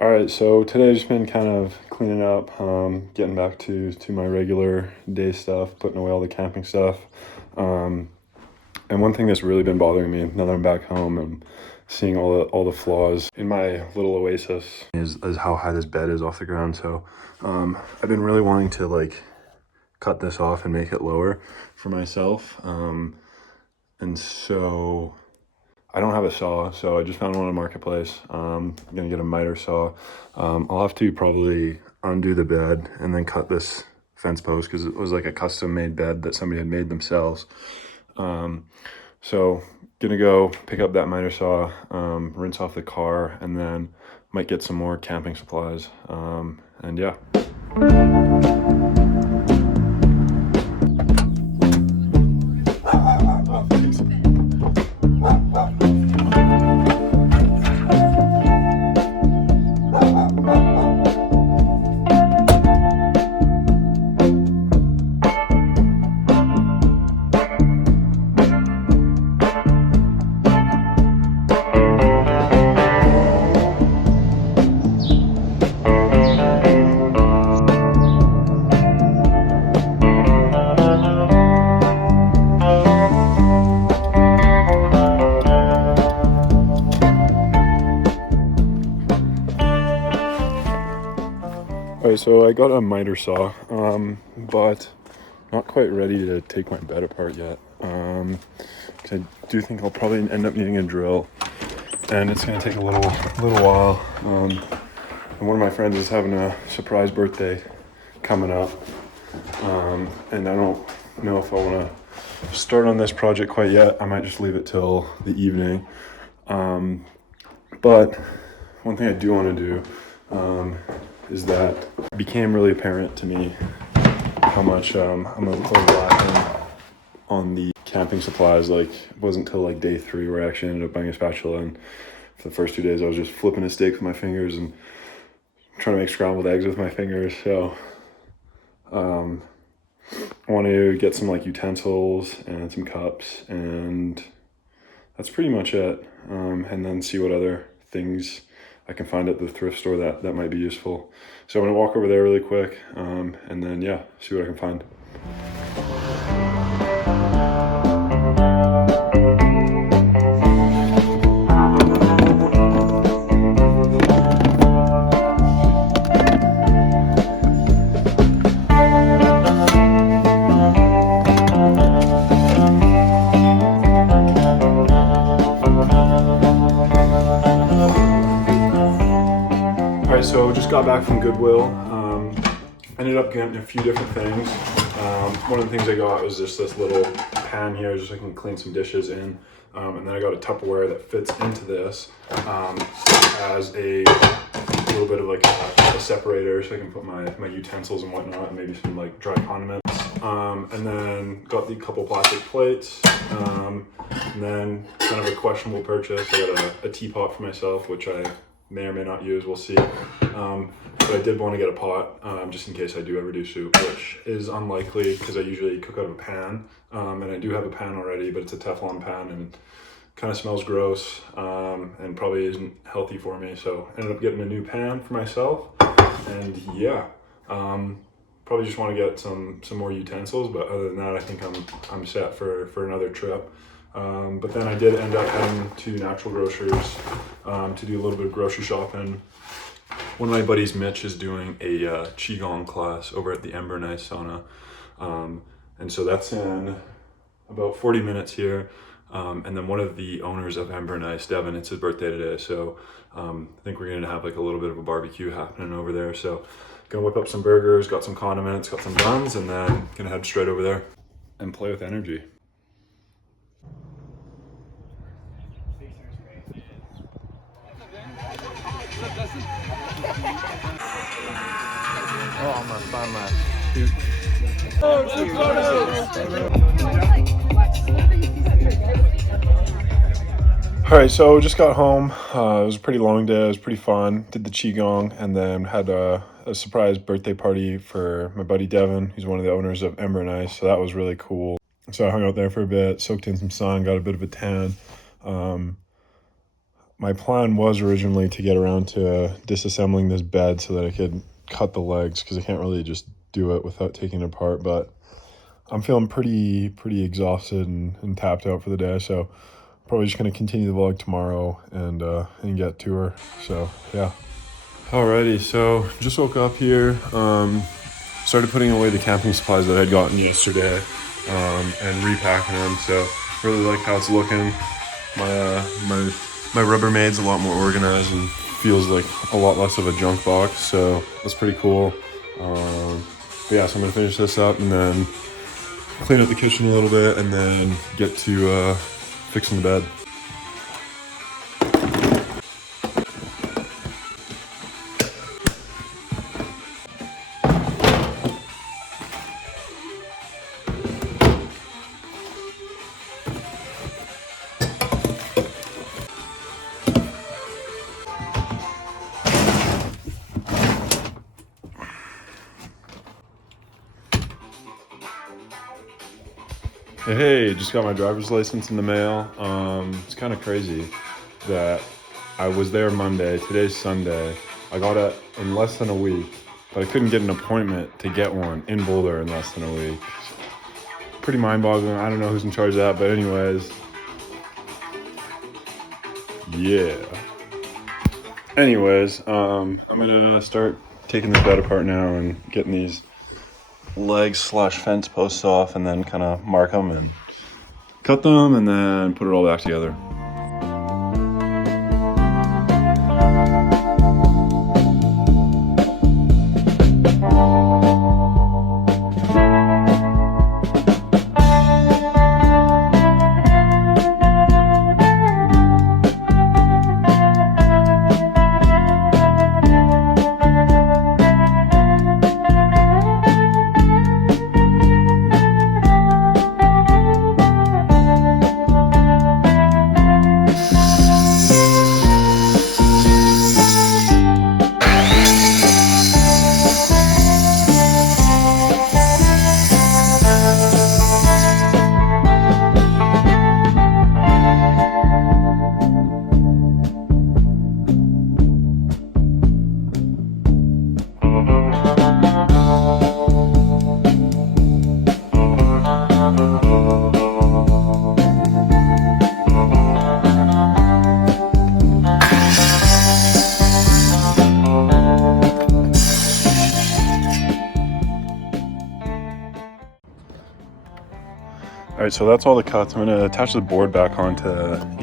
All right, so today I've just been kind of cleaning up, getting back to my regular day stuff, putting away all the camping stuff. Um, and one thing that's really been bothering me now that I'm back home and seeing all the flaws in my little oasis is how high this bed is off the ground. So I've been really wanting to like cut this off and make it lower for myself. And so I don't have a saw, so I just found one on Marketplace. I'm gonna get a miter saw. I'll have to probably undo the bed and then cut this fence post because it was like a custom made bed that somebody had made themselves. So gonna go pick up that miter saw, rinse off the car, and then might get some more camping supplies. And yeah. All right, so I got a miter saw, but not quite ready to take my bed apart yet. 'Cause I do think I'll probably end up needing a drill, and it's gonna take a little while. And one of my friends is having a surprise birthday coming up, and I don't know if I want to start on this project quite yet. I might just leave it till the evening. But one thing I do want to do is that it became really apparent to me how much I'm a little lacking on the camping supplies. Like, it wasn't until like day 3 where I actually ended up buying a spatula, and for the first 2 days I was just flipping a steak with my fingers and trying to make scrambled eggs with my fingers. So I want to get some like utensils and some cups, and that's pretty much it. And then see what other things I can find at the thrift store that might be useful. So I'm gonna walk over there really quick, and then yeah, see what I can find. So just got back from Goodwill. Ended up getting a few different things. One of the things I got was just this little pan here, just so I can clean some dishes in. And then I got a Tupperware that fits into this as a little bit of like a separator, so I can put my utensils and whatnot, and maybe some like dry condiments. And then got the couple plastic plates. And then kind of a questionable purchase. I got a teapot for myself, which I may or may not use, we'll see. But I did want to get a pot, just in case I do ever do soup, which is unlikely because I usually cook out of a pan. And I do have a pan already, but it's a Teflon pan and kind of smells gross, and probably isn't healthy for me. So ended up getting a new pan for myself, and yeah, probably just want to get some more utensils. But other than that, I think I'm set for another trip. But then I did end up heading to Natural Grocers to do a little bit of grocery shopping. One of my buddies, Mitch, is doing a Qigong class over at the Sauna. And so that's in about 40 minutes here. And then one of the owners of Nice, Devin, it's his birthday today. So I think we're going to have like a little bit of a barbecue happening over there. So gonna whip up some burgers, got some condiments, got some buns, and then gonna head straight over there and play with energy. Oh, I'm gonna find my shoot. All right, so just got home. It was a pretty long day. It was pretty fun. Did the Qigong, and then had a surprise birthday party for my buddy Devin, who's one of the owners of Nice. So that was really cool. So I hung out there for a bit, soaked in some sun, got a bit of a tan. my plan was originally to get around to disassembling this bed so that I could cut the legs, because I can't really just do it without taking it apart. But I'm feeling pretty exhausted and tapped out for the day, so probably just gonna continue the vlog tomorrow and get to her. So yeah. Alrighty, so just woke up here. Started putting away the camping supplies that I had gotten yesterday, and repacking them. So really like how it's looking. My Rubbermaid's a lot more organized and feels like a lot less of a junk box. So that's pretty cool. But yeah, so I'm gonna finish this up and then clean up the kitchen a little bit and then get to fixing the bed. Hey, just got my driver's license in the mail. It's kind of crazy that I was there Monday, today's Sunday. I got it in less than a week, but I couldn't get an appointment to get one in Boulder in less than a week. Pretty mind-boggling. I don't know who's in charge of that, but anyways. Yeah. Anyways, I'm gonna start taking this bed apart now and getting these legs / fence posts off, and then kind of mark them and cut them and then put it all back together. All right, so that's all the cuts. I'm gonna attach the board back onto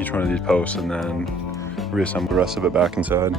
each one of these posts and then reassemble the rest of it back inside.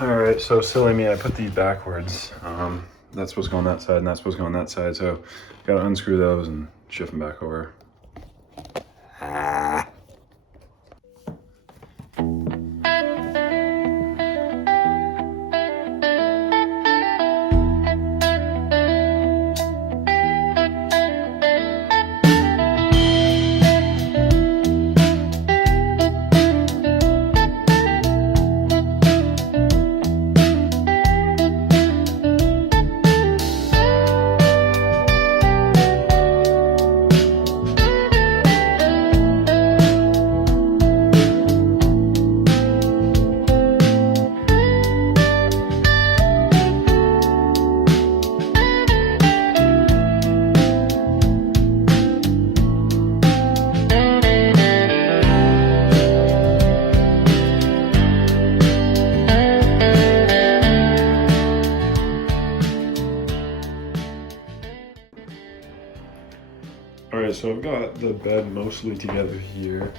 Alright, so silly me, I put these backwards. That's supposed to go on that side and that's supposed to go on that side, so gotta unscrew those and shift them back over. Alright, so I've got the bed mostly together here.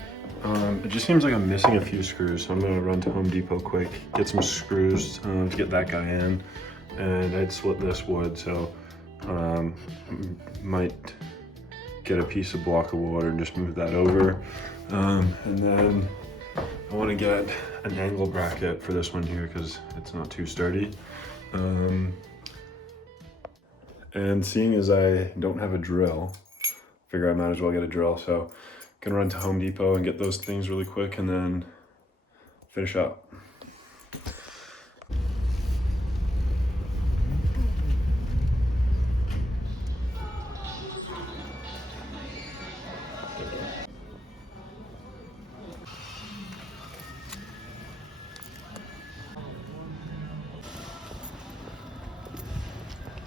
It just seems like I'm missing a few screws, so I'm gonna run to Home Depot quick, get some screws to get that guy in, and I'd split this wood, so might get a piece of block of wood and just move that over. And then I want to get an angle bracket for this one here because it's not too sturdy. And seeing as I don't have a drill, figure I might as well get a drill. So gonna run to Home Depot and get those things really quick and then finish up.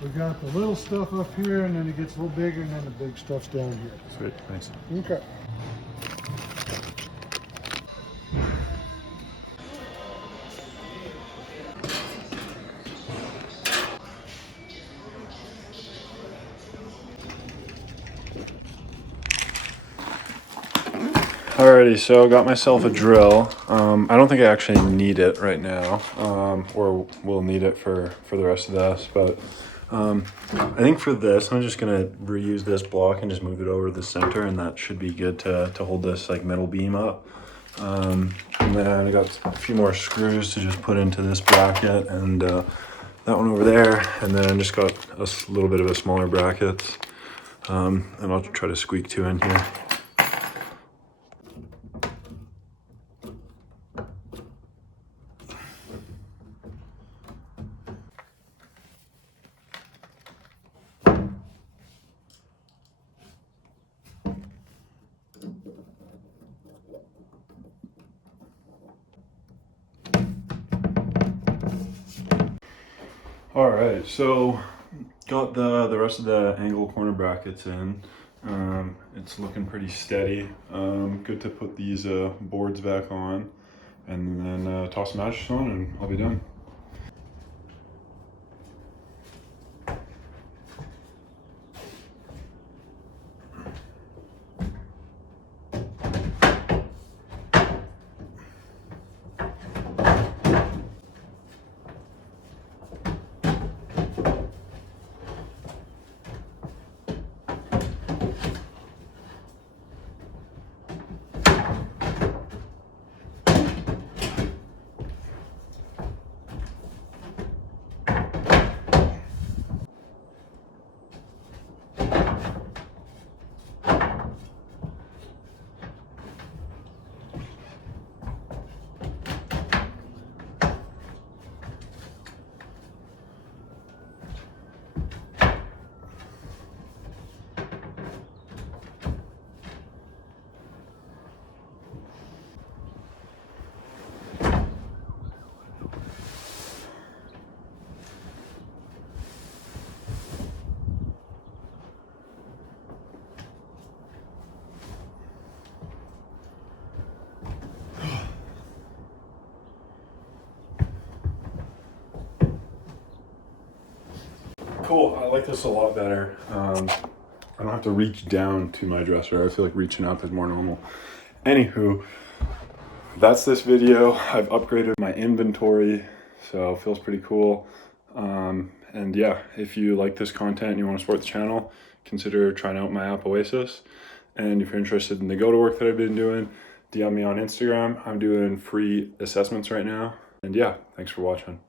We got the little stuff up here, and then it gets a little bigger, and then the big stuff's down here. Sweet, thanks. Okay. Alrighty, so got myself a drill. I don't think I actually need it right now, or will need it for the rest of this, but I think for this, I'm just gonna reuse this block and just move it over to the center, and that should be good to hold this like metal beam up. And then I got a few more screws to just put into this bracket, and that one over there, and then I just got a little bit of a smaller bracket, and I'll try to squeak two in here. All right, so got the rest of the angle corner brackets in. It's looking pretty steady. Good to put these boards back on, and then toss some matches on, and I'll be done. Cool, I like this a lot better. I don't have to reach down to my dresser. I feel like reaching up is more normal. Anywho, that's this video. I've upgraded my inventory, so it feels pretty cool. And yeah, if you like this content and you want to support the channel, consider trying out my app Oasis. And if you're interested in the go-to work that I've been doing, DM me on Instagram. I'm doing free assessments right now. And yeah, thanks for watching.